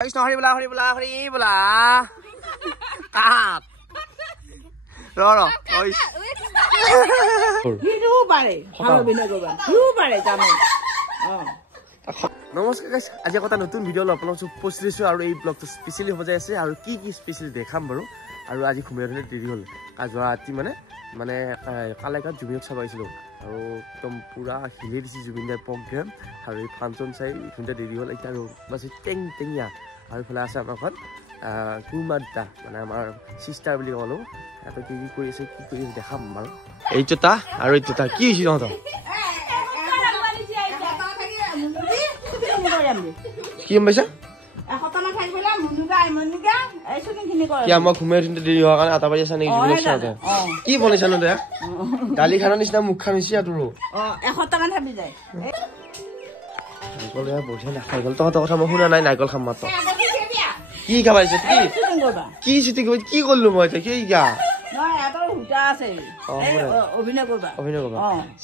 Krishna Hari Bola Hari Bola Hari Bola. Kat. Ro. Oi. Hidu bare. Halo bina goba. Hidu bare jamin. নমস্কাৰ guys আজি এটা নতুন video upload post দিছো আৰু এই ব্লগটো specially হ'ব যাই আছে আৰু কি স্পেশালি দেখাম বাৰু আৰু আজি ঘুমিয়াৰনে দেৰি হ'ল কাজৰা ৰাতি মানে কালেকাত জুবিনক চাব আহিছিলো আৰু একদম পুৰা হিলি দিছি জুবিনৰ প্ৰগ্ৰাম আৰু এই ফাংচন চাই ইফালে দেৰি হ'ল এতিয়া আৰু বাস টেংয়া আৰু ফলা আছে আমাৰ ঘৰত কুমাৰটা মানে আমাৰ সিস্টাৰ বুলি ক'লো এটা কি কৰি আছে দেখাম বাৰু এইটা আৰু এইটা কি হৈছে তহঁতৰ কি হইছে এখতনা খাই গলা মুনুগা এই শুনিখিনি কৰে কি আমক ঘুমে উঠতে দেৰি হোৱা কাৰণে আটা বাজি আছে নেকি জুবিন চাওতে কি বনাইছানো দে দালি খানা নিচিনা মুখ খান নিছি আতুৰো এখতনা খাবি যায় নাইকল এ বসে না খাই গল তহঁতৰ কথা মই শুনা নাই নাইকল খাম মাত্ৰ কি খাবাইছে কি চিটি কি কৰিলো মই কি গা নয় এতৰ হুটা আছে অভিনয় কৰবা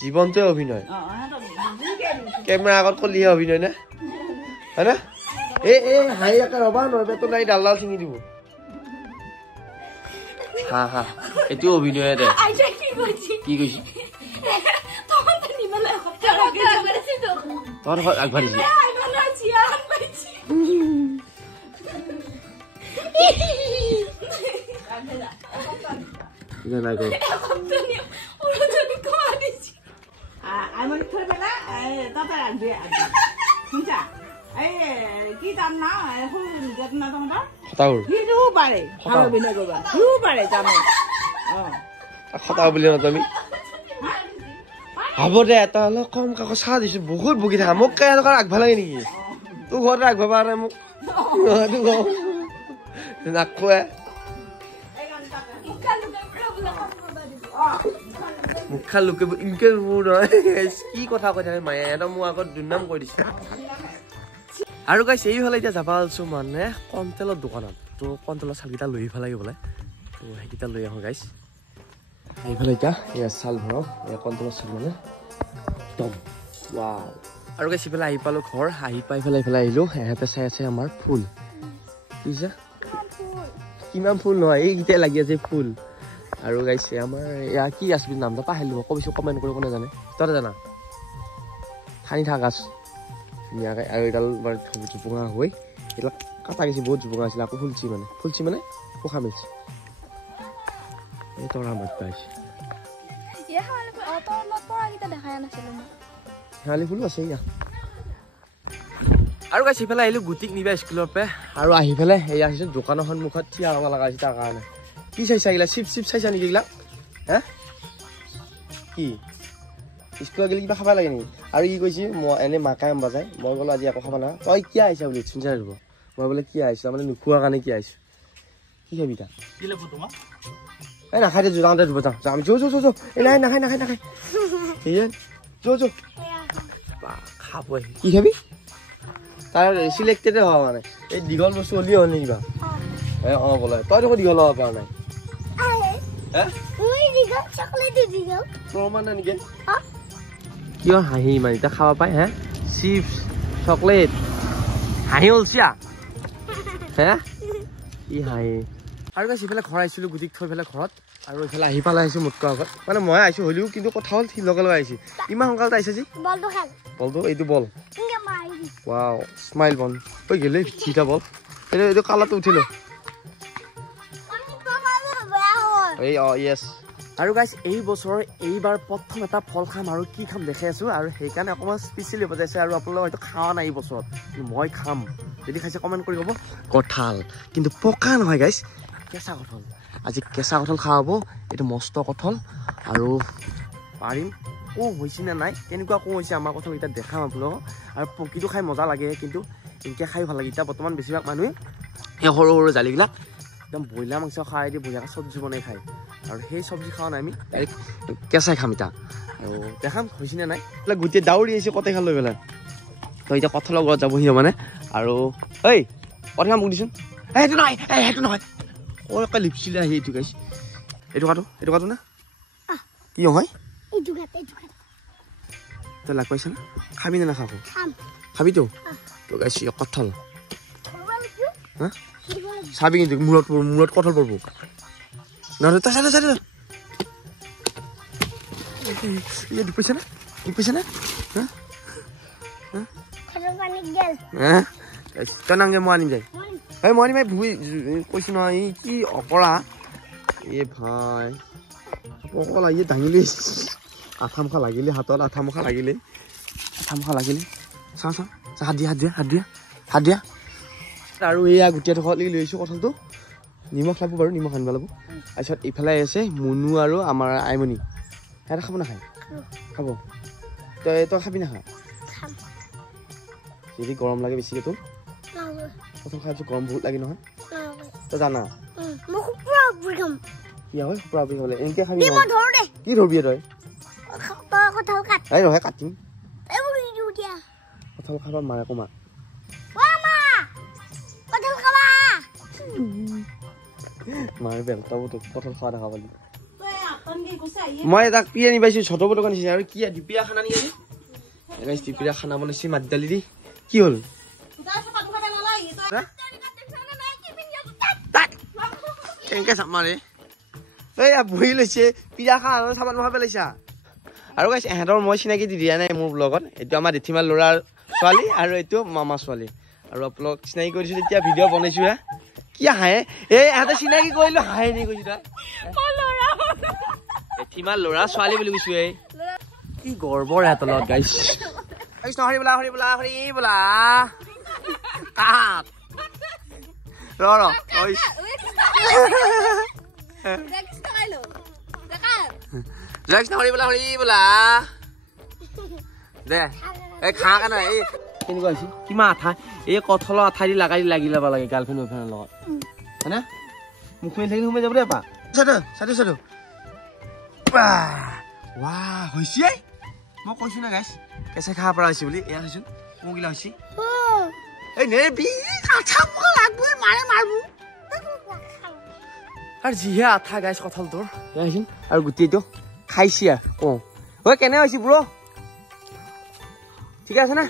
জীৱনতে অভিনয় কেমেৰা আগত কলিহে অভিনয় না হয়না এ হাই একা ৰবা নহয় বেটো নাই ডালডাল চিঙি দিব হা এটো অভিনয় দে কি কৈছি তহঁতে নিবলে হপ্তাহ আগবাঢ়িছি তো তহঁত আগবাঢ়িছি নাই গো আমি থৈ পেলা তাতে ৰান্ধি শুনছা এই কি দাম না এখন যত্ন তহঁতৰ খতাউৰ হিদু পাৰে হলো বিনা গোবা হিদু পাৰে জামিন খতাউ বুলি ন তুমি হ'ব দে এটা হলো কম কাকো চাহ দিছো বহুত বগি থাকা মোক কাই টকা আগভা লাগে নেকি তোৰ ঘৰত আগভা পাৰা নাই মোক নাকোৱে মুখা লোকে ইনকে কি কথা কৈ থাকে মায়ে এটা মোৰ আগত দুৰ্নাম কৰি দিছে আৰু গাইছ এইফালে এতিয়া যাবা আছো মানে কণ্টেলৰ দোকানত তো কণ্টেলৰ চালকেইটা লৈ পেলাই বোলে তো সেইকেইটা লৈ আহোঁ গাইছ এইফালে এতিয়া এয়া চাল ভৰাও এয়া কণ্টেলৰ চাল মানে একদম ৱাও আৰু গাইছ এইফালে আহি পালোঁ ঘৰ আহি পাই পেলাই এইফালে আহিলোঁ এহেঁতে চাই আছে আমাৰ ফুল বুজিছা কিমান ফুল নহয় এইকেইটাই লাগি আছে ফুল আৰু গাইছে আমাৰ এয়া কি আছে নামটো পাহৰিলোঁ কবিছো কমেণ্ট কৰি কোনে জানে তহঁতে জানা খানি থাক গাছ ধুনীয়াকৈ আৰু এডাল বাৰু জোপোঙা হৈ এইবিলাক কাটা গৈছে বহুত জোপোঙা আছিলে আকৌ ফুলছি মানে পোখা মিলছি এই তৰা মাত পাইছে শেৱালি ফুলো আছে ইয়া আৰু গাইছে ইফালে আহিলোঁ গুটিক নিবা স্কুলৰ পৰা আৰু আহি পেলাই এয়া আহিছোঁ দোকানৰ সন্মুখত থিয় হ'ব লগা হৈছে তাৰ কাৰণে কি চাইছা এইগিলা চিপ চাইছা নেকি এইগিলা হে কি স্কুলত গ'লে কিবা খাব লাগে নেকি আৰু কি কৈছে মই এনে মাকাই বাজাই মই বোলো আজি একো খাব নালাগে তই কিয় আহিছা বুলি শুনিছা দিব মই বোলে কি আহিছোঁ মানে নোখোৱাৰ কাৰণে কি আহিছোঁ কি খাবি তা এই নাখাই দে যাওঁতে দিব যাওঁ আমি যো এই নাই নাখায় সেয়ে যো খাব কি খাবি তাৰ চিলেক্টেডে হোৱা মানে এই দীঘল বস্তু হ'লেই হ'ল নে কিবা বোলে তই দেখোন দীঘল হ'ব পৰা নাই কিয় হাঁহি ইমান এতিয়া খাব পাই হে চিপছ চকলেট হাঁহি ওলচিয়া হে কি হাঁহি আৰু গাইছ ইফালে ঘৰ আহিছিলোঁ গুটিক থৈ পেলাই ঘৰত আৰু এইফালে আহি পেলাই আহিছোঁ মোতকৈ আগত মানে মই আহিছোঁ হ'লেও কিন্তু কথা হ'ল সি লগে আহিছে ইমান সোনকালে আহিছে যি বলটো এইটো বল ৱাও স্মাইল বল হৈ গ'লে চিটা বল এইটো কালাৰটো উঠিলোঁ য়েছ আৰু গাইছ এই বছৰৰ এইবাৰ প্ৰথম এটা ফল খাম আৰু কি খাম দেখাই আছোঁ আৰু সেইকাৰণে অকণমান স্পেচিয়েলি বজাইছে আৰু আপোনালোকে হয়তো খোৱা নাই এই বছৰত কিন্তু মই খাম যদি খাইছে কমেণ্ট কৰি ক'ব কঁঠাল কিন্তু পকা নহয় গাইছ কেঁচা কঁঠাল আজি কেঁচা কঁঠাল খোৱা হ'ব এইটো মস্ত কঁঠাল আৰু পাৰিম হৈছে নে নাই কেনেকুৱা হৈছে আমাৰ কঁঠাল এতিয়া দেখাম আপোনালোকক আৰু পকিটো খাই মজা লাগে কিন্তু এনেকৈ খাই ভাল লাগে এতিয়া বৰ্তমান বেছিভাগ মানুহে সেই সৰু জালিবিলাক একদম ব্ৰইলাৰ মাংস খাই দি বঢ়িয়াকৈ চব্জি বনাই খায় আৰু সেই চব্জি খাওঁ নাই আমি ডাইৰেক্ট কেঁচাই খাম এতিয়া আৰু দেখাম হৈছে নে নাই এইবিলাক গোটেই দাউৰি আহিছে কটাই খাল লৈ পেলাই তই এতিয়া কঁঠালৰ ঘৰত যাবহি মানে আৰু ঐ কথা মোক দিচোন সেইটো নহয় অকল লিপচিলে আহি এইটো গাইছ এইটো কাটো না কি হয় তই লাগ পাইছা না খাবি নে নাখাব খাবিতো তো গাইছ কঁঠাল হা চাবি কিন্তু মূৰত কঠল পৰব নহলে তা চাই ये दिपैछ ना ह खरो पानी गेल तनांगे मानि जाय ए मानि भाई भुइ কৈছ ন ই কি অপৰা এ ভাই অকলা ই দাঙিলে আঠামখা লাগিলে হাতত আঠামখা লাগিলে চা হাত দিয়া আৰু এয়া গুটিয়া থক লাগি লৈছো কঠলটো নিমখ লাগব বাৰু নিমখ আনবা লাগব আইছত ইফালে আছে মুনু আৰু আমাৰ আইমনি এটা খাব না খাব তই খাবি না খাম যদি গৰম লাগে বেছিকে তো কঠল খাইছো গৰম বহুত লাগে নহয় তই জানা মোক পুৰা বুইম কি হয় পুৰা বুই হলে এনকে খাবি মই ধৰ দে কি ধৰবি তই কঠল কাট এই নহয় কাটিম এই বুই দিও দিয়া কঠল খাবা মাৰে কমা মা কঠল খাবা মাৰে বেলতাও তো কঠল খোৱা দেখা পালি তই আপন কি কৈছে মই তাক পিয়া নি পাইছো ছোট বটকা নিছে আৰু কি দিপিয়া খানা নি গাইস দিপিয়া খানা বনাইছি মাত দালি দি কি হল তই পাতু খাবা নালাই তই কেনকে সামাৰে এই বহি লৈছে পিয়া খা আৰু সাবান মখা পেলাইছা আৰু গাইস এহেতৰ মই চিনাকি দি দিয়া নাই মোৰ ব্লগত এটো আমাৰ দেথিমাল লৰাৰ ছোৱালী আৰু এটো মামা ছোৱালী আৰু আপলোক চিনাকি কৰিছো তেতিয়া ভিডিও বনাইছো হে কি হায় এই এহেতে চিনাকি কৰিলো হায় নি কৈছো তই মই লৰা দেথিমাল লৰা ছোৱালী বুলি কৈছো এই কি গৰ্বৰ হেতলত গাইস গাইস হৰি বলা কাট ৰ guys Jax na hori bola দে এই খা কানা এই কেনি গৈছি কিমা আঠা এই কঠল আঠা দি লাগি লবা লাগে গার্লফ্রেন্ড বয়ফ্রেন্ড লগত হনা মুখে থাকি ঘুমে যাব রে পা সাদু ওয়াও হইছি মই কৈছো না গাইস কেসে খা পৰা হৈছে বুলি এয়া হৈছো কোগিলা হৈছি এই নে বি আঠা মোক লাগবই মারবু আর জিহে আঠা গাইস কঠল তোর এয়া হৈছি আর গুটিটো খাইছি আর ও কেনে হৈছি ব্রো ঠিক আছে না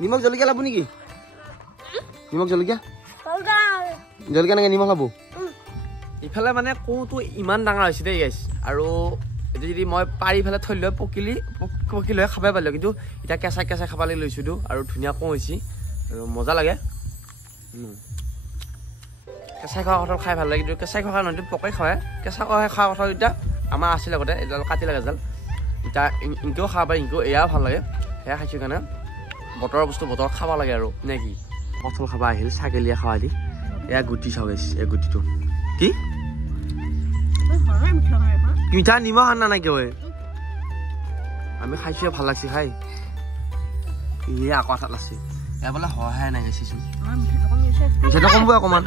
নিমখ জলকীয়া লাবু নেকি নিমখ জলকীয়া নাগে নিমখ লাবু ইফালে মানে কোটো ইমান ডাঙৰ হৈছে দেই গাইস আৰু এটো যদি মই পাৰি ফেলে থৈ লৈ পকিলে খাবাই পালো কিন্তু এটা কেঁচা খাবালে লৈছো দু আৰু ধুনিয়া কো হৈছি আৰু মজা লাগে কেঁচা খোৱা কঠল খাই ভাল লাগে কিন্তু কেঁচা খোৱা নহয় পকাই খায় কেঁচা খোৱা কঠল এটা আমাৰ আছিল আগতে এডাল কাটি লাগে জাল এটা ইনকেও খাব পাৰি ইনকেও এয়া ভাল লাগে সেয়া খাইছো কাৰণে বতৰৰ বস্তু বতৰ খাব লাগে আৰু নে কি কঠল খাবা আহিল ছাগলীয়া খাৱা দি এয়া গুটি চাও গাইস এই গুটিটো কি মিঠা নিমখ আনা নাই কেউ আমি খাইছো ভাল লাগছে খাই ইয়ে আকৌ আঠাত লাগছে এয়া বোলে সহায় নাই গাইছো মিঠাটো কমবো অকমান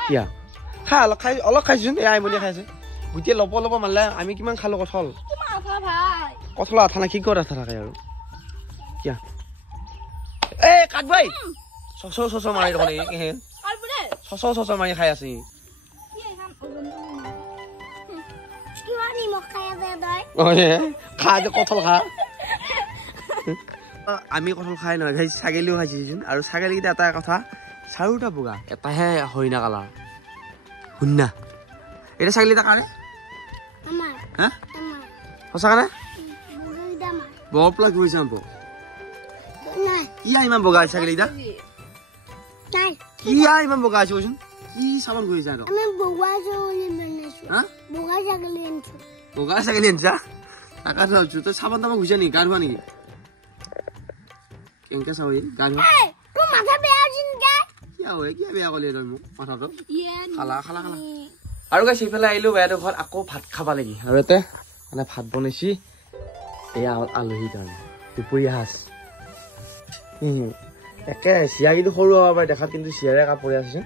কিয়া খা অলপ খাইছোন এয়া আইমনি খাইছে গুটিয়ে লব মানলে আমি কিমান খালো কঠল কঠল আঠা না কি ক'ত আঠা থাকে আৰু কিয়া এই কাট ভাই চচ মাৰি দেখোন এই চচ মাৰি খাই আছে খা কঠল খা আমি কঠল খাই নহয় খাই ছাগলীও খাইছোন আৰু ছাগলীকেইটা এটা কথা চাৰিটা বগা এটাহে হৰিণা কালাৰ শুননা এটা ছাগলী এটা কাৰে হা সঁচা কাৰণে বৰপলা কি হৈছে আম্প ইয়া ইমান বগা ছাগলীকেইটা ইয়া ইমান বগা আছে কৈছোন কি চাবন কৰিছা বগা ছাগলী আনিছা আকাশ ভাবছো তই চাবন তামা ঘুইছা নেকি গা ধোৱা নেকি কেনেকে চাব গা ধোৱা কিয় বেয়া কলি তই মোক কথাটো খালা আৰু গাইছ ইফালে আহিলো বেয়াটো ঘৰত আকৌ ভাত খাবা লাগি আৰু এতে মানে ভাত বনাইছি এয়া আলহীৰ কাৰণে দুপৰীয়া সাজ একে চিয়া কিন্তু সৰু হ'ব পাৰে দেখাত কিন্তু চিয়াৰে কাপোৰে আছে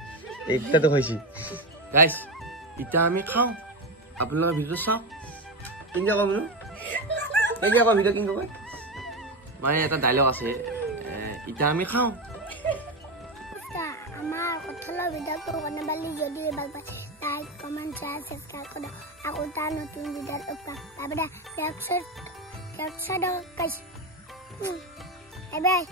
এইটাতো হৈছে গাইছ এতিয়া আমি খাওঁ আপোনালোকৰ ভিডিঅ'টো চাওক কেনেকৈ ক'ম কেনেকৈ ক'ম ভিডিঅ' কেনেকৈ কয় মানে এটা ডাইলগ আছে এতিয়া আমি খাওঁ আমাৰ কঠলৰ ভিডিঅ'টো বনাবলৈ যদি ভাল পায় লাইক কমেণ্ট শ্বেয়াৰ ছাবস্ক্ৰাইব কৰক আকৌ তাৰ নতুন ভিডিঅ'ত পাম তাৰপৰা বাই বাই